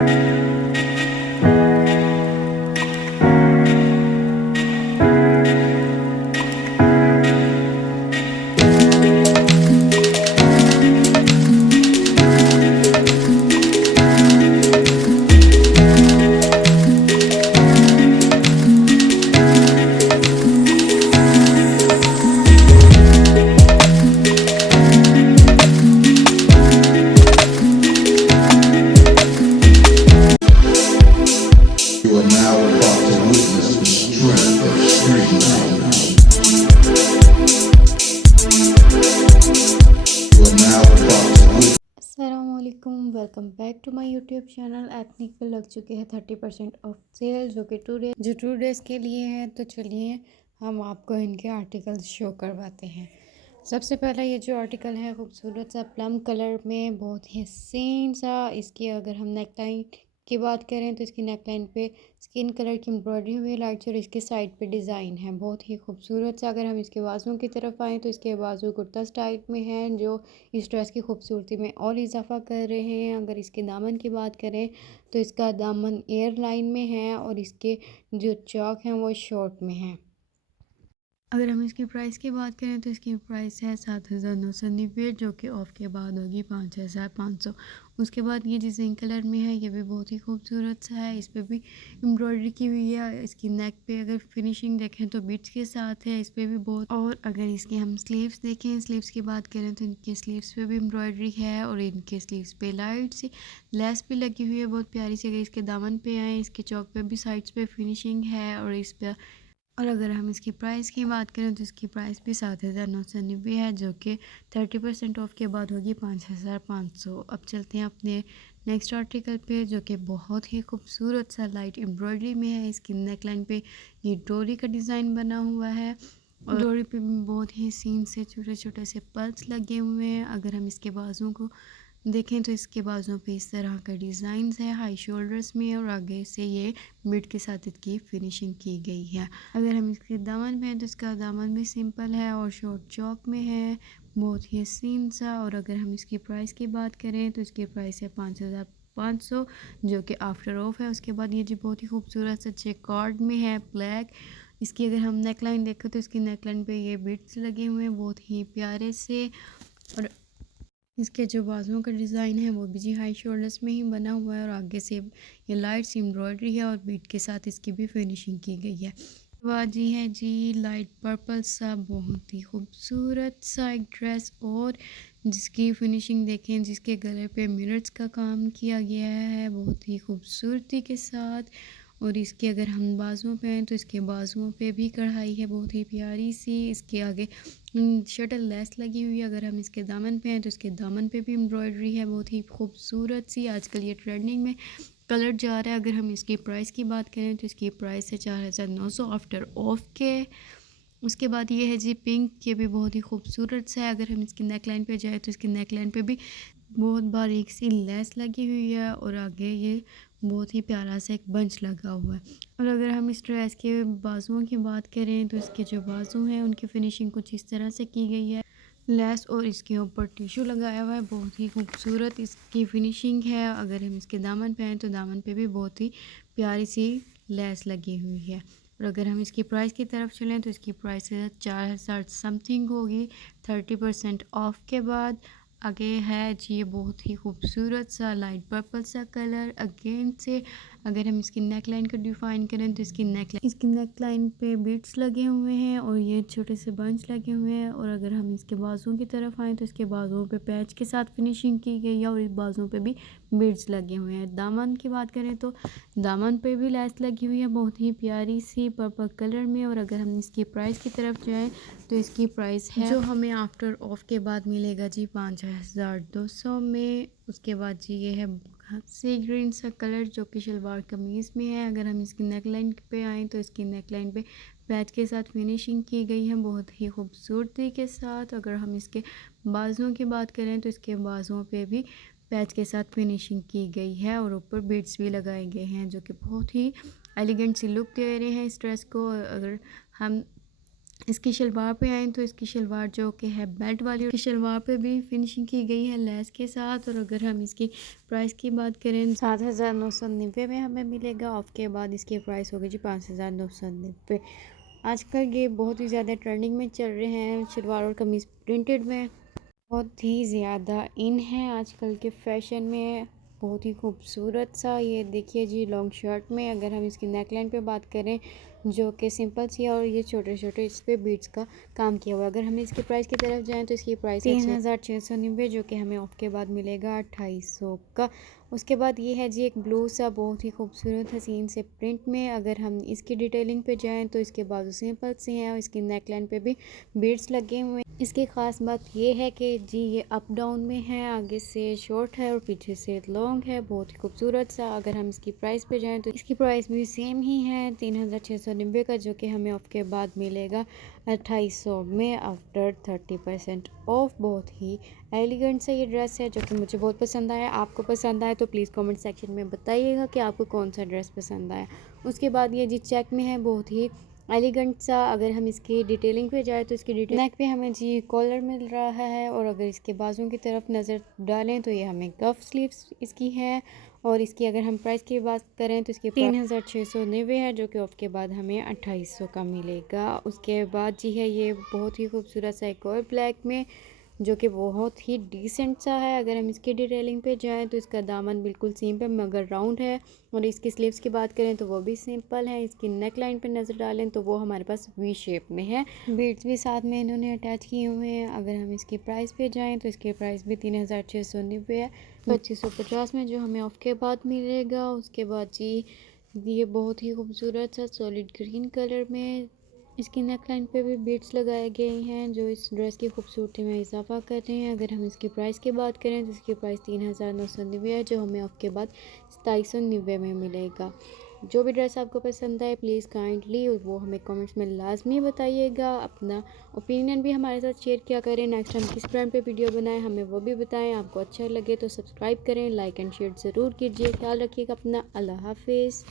You are now about to witness the strength of street knowledge. You are now about to witness. अस्सलामुअलैकुम, welcome back to my YouTube channel. Ethnic पे लग चुके हैं 30% of cell, जो कि two days के लिए है। तो चलिए हम आपको इनके आर्टिकल्स शो करवाते हैं। सबसे पहला ये जो आर्टिकल है खूबसूरत सा प्लम कलर में, बहुत ही हसीन सा। इसकी अगर हम नेक लाइन की बात करें तो इसकी नेक लाइन पे स्किन कलर की एम्ब्रॉयडरी हुई है लाइट, और इसके साइड पे डिज़ाइन है बहुत ही खूबसूरत सा। अगर हम इसके बाजुओं की तरफ आएँ तो इसके बाजू कुर्ता स्टाइल में हैं, जो इस ड्रेस की खूबसूरती में और इजाफा कर रहे हैं। अगर इसके दामन की बात करें तो इसका दामन एयर लाइन में है और इसके जो चौक हैं वो शॉर्ट में हैं। अगर हम इसकी प्राइस की बात करें तो इसकी प्राइस है 7,990, जो कि ऑफ के बाद होगी 5,500। उसके बाद ये डिज़ाइन कलर में है, ये भी बहुत ही खूबसूरत सा है। इस पर भी एम्ब्रॉयडरी की हुई है। इसकी नेक पे अगर फिनिशिंग देखें तो बीट्स के साथ है, इस पर भी बहुत। और अगर इसके हम स्लीव्स देखें, स्लीव्स की बात करें तो इनके स्लीव्स पे भी एम्ब्रॉयडरी है और इनके स्लीव्स पे लाइट सी लेस भी लगी हुई है बहुत प्यारी सी। अगर इसके दामन पे आए, इसके चौक पे भी साइड्स पे फिनिशिंग है। और अगर हम इसकी प्राइस की बात करें तो इसकी प्राइस भी 7,990 है, जो कि 30% ऑफ के बाद होगी 5,500। अब चलते हैं अपने नेक्स्ट आर्टिकल पे, जो कि बहुत ही खूबसूरत सा लाइट एम्ब्रॉयडरी में है। इसकी नेक लाइन पे ये डोरी का डिज़ाइन बना हुआ है और डोरी पे भी बहुत ही सीन से छोटे छोटे से पल्स लगे हुए हैं। अगर हम इसके बाजुओं को देखें तो इसके बाजुओं पे इस तरह का डिज़ाइन है हाई शोल्डर्स में, और आगे से ये मिड के साथ इसकी फिनिशिंग की गई है। अगर हम इसके दामन पे हैं तो इसका दामन भी सिंपल है और शॉर्ट चौक में है, बहुत ही हसीन सा। और अगर हम इसकी प्राइस की बात करें तो इसकी प्राइस है 5,500, जो कि आफ्टर ऑफ है। उसके बाद ये जी बहुत ही खूबसूरत सा चेक कार्ड में है ब्लैक। इसकी अगर हम नेक लाइन देखें तो इसकी नेक लाइन पे ये बीट्स लगे हुए हैं बहुत ही प्यारे से। और इसके जो बाजुओं का डिज़ाइन है वो भी जी हाई शोल्डर्स में ही बना हुआ है, और आगे से ये लाइट सी एम्ब्रॉयडरी है और बीट के साथ इसकी भी फिनिशिंग की गई है। वाह जी है जी लाइट पर्पल सा, बहुत ही खूबसूरत सा एक ड्रेस, और जिसकी फिनिशिंग देखें, जिसके गले पे मिरर्स का काम किया गया है बहुत ही खूबसूरती के साथ। और इसके अगर हम बाजुओं पे हैं तो इसके बाजुओं पे भी कढ़ाई है बहुत ही प्यारी सी। इसके आगे शटल लेस लगी हुई है। अगर हम इसके दामन पे हैं तो इसके दामन पे भी एम्ब्रॉयडरी है बहुत ही खूबसूरत सी। आजकल ये ट्रेंडिंग में कलर जा रहा है। अगर हम इसकी प्राइस की बात करें तो इसकी प्राइस है 4,900 आफ्टर ऑफ के। उसके बाद ये है जी पिंक, ये भी बहुत ही खूबसूरत सा है। अगर हम इसकी नेक लाइन पे जाए तो इसकी नेक लाइन पे भी बहुत बारीक सी लेस लगी हुई है, और आगे ये बहुत ही प्यारा सा एक बंच लगा हुआ है। और अगर हम इस ड्रेस के बाजुओं की बात करें तो इसके जो बाजू हैं उनकी फिनिशिंग कुछ इस तरह से की गई है, लेस और इसके ऊपर टिश्यू लगाया हुआ है, बहुत ही खूबसूरत इसकी फिनिशिंग है। अगर हम इसके दामन पे आएँ तो दामन पे भी बहुत ही प्यारी सी लेस लगी हुई है। और अगर हम इसकी प्राइस की तरफ चलें तो इसकी प्राइस 4,000 समथिंग होगी 30% ऑफ के बाद। आगे है जी ये बहुत ही खूबसूरत सा लाइट पर्पल सा कलर अगेन से। अगर हम इसकी नेक लाइन को डिफाइन करें तो इसकी नेक लाइन पे बीट्स लगे हुए हैं और ये छोटे से बंच लगे हुए हैं। और अगर हम इसके बाजुओं की तरफ आएँ तो इसके बाजुओं पे पैच के साथ फिनिशिंग की गई है, और इस बाजुओं पे भी बीट्स लगे हुए हैं। दामन की बात करें तो दामन पे भी लेस लगी हुई है बहुत ही प्यारी सी पर्पल कलर में। और अगर हम इसकी प्राइस की तरफ जाएँ तो इसकी प्राइस है जो हमें आफ्टर ऑफ के बाद मिलेगा जी 5,200 में। उसके बाद जी ये है सी ग्रीन सा कलर, जो कि शलवार कमीज़ में है। अगर हम इसकी नेक लाइन पे आएँ तो इसकी नेक लाइन पे पैच के साथ फिनिशिंग की गई है बहुत ही खूबसूरती के साथ। अगर हम इसके बाजुओं की बात करें तो इसके बाजुओं पे भी पैच के साथ फिनिशिंग की गई है, और ऊपर बीड्स भी लगाए गए हैं, जो कि बहुत ही एलिगेंट सी लुक दे रहे हैं इस ड्रेस को। अगर हम इसकी शलवार पे आए तो इसकी शलवार जो कि है बेल्ट वाली, इसकी शलवार पे भी फिनिशिंग की गई है लेस के साथ। और अगर हम इसकी प्राइस की बात करें 7,990 में हमें मिलेगा। ऑफ के बाद इसकी प्राइस होगी जी 5,990। आजकल ये बहुत ही ज़्यादा ट्रेंडिंग में चल रहे हैं, शलवार और कमीज़ प्रिंटेड में बहुत ही ज़्यादा इन है आजकल के फैशन में। बहुत ही खूबसूरत सा ये देखिए जी लॉन्ग शर्ट में। अगर हम इसकी नेक लाइन पे बात करें जो कि सिंपल सी है और ये छोटे छोटे इस पर बीड्स का काम किया हुआ है। अगर हम इसकी प्राइस की तरफ जाएं तो इसकी प्राइस 3,690 जो कि हमें ऑफ के बाद मिलेगा 2,800 का। उसके बाद ये है जी एक ब्लू सा बहुत ही खूबसूरत हसीन से प्रिंट में। अगर हम इसकी डिटेलिंग पे जाएं तो इसके बाजू सिंपल से हैं और इसकी नेक लाइन पे भी बीड्स लगे हुए हैं। इसकी ख़ास बात ये है कि जी ये अप डाउन में है, आगे से शॉर्ट है और पीछे से लॉन्ग है, बहुत ही खूबसूरत सा। अगर हम इसकी प्राइस पे जाएं तो इसकी प्राइस भी सेम ही है 3,690 का, जो कि हमें ऑफ के बाद मिलेगा 2,800 में आफ्टर 30% ऑफ। बहुत ही एलिगेंट सा ये ड्रेस है जो कि मुझे बहुत पसंद आया। आपको पसंद आया तो प्लीज़ कमेंट सेक्शन में बताइएगा कि आपको कौन सा ड्रेस पसंद आया। उसके बाद ये जी चेक में है, बहुत ही एलिगेंट सा। अगर हम इसकी डिटेलिंग पे जाए तो इसकी नेक पे हमें जी कॉलर मिल रहा है और अगर इसके बाजुओं की तरफ नज़र डालें तो ये हमें कफ स्लीव्स इसकी है। और इसकी अगर हम प्राइस की बात करें तो इसकी 3,690 है जो कि ऑफ के बाद हमें 2,800 का मिलेगा। उसके बाद जी है ये बहुत ही खूबसूरत सा एक और ब्लैक में जो कि बहुत ही डिसेंट सा है। अगर हम इसकी डिटेलिंग पे जाएं तो इसका दामन बिल्कुल सिंपल मगर राउंड है और इसकी स्लीव्स की बात करें तो वो भी सिंपल है। इसकी नेक लाइन पे नज़र डालें तो वो हमारे पास वी शेप में है, बीड्स भी साथ में इन्होंने अटैच किए हुए हैं। अगर हम इसकी प्राइस पे जाएँ तो इसकी प्राइस भी 3,690 है, 2,550 में जो हमें ऑफ के बाद मिलेगा। उसके बाद जी ये बहुत ही खूबसूरत सा सॉलिड ग्रीन कलर में इसकी नेक लाइन पे भी बीड्स लगाए गए हैं जो इस ड्रेस की खूबसूरती में इजाफा कर रहे हैं। अगर हम इसकी प्राइस की बात करें तो इसकी प्राइस 3,990 है जो हमें ऑफ के बाद 2,790 में मिलेगा। जो भी ड्रेस आपको पसंद आए प्लीज़ काइंडली वो हमें कमेंट्स में लाजमी बताइएगा। अपना ओपिनियन भी हमारे साथ शेयर किया करें। नेक्स्ट हम किस ब्रांड पे वीडियो बनाएं हमें वो भी बताएं। आपको अच्छा लगे तो सब्सक्राइब करें, लाइक एंड शेयर ज़रूर कीजिए। ख्याल रखिएगा अपना। अल्लाह हाफिज़।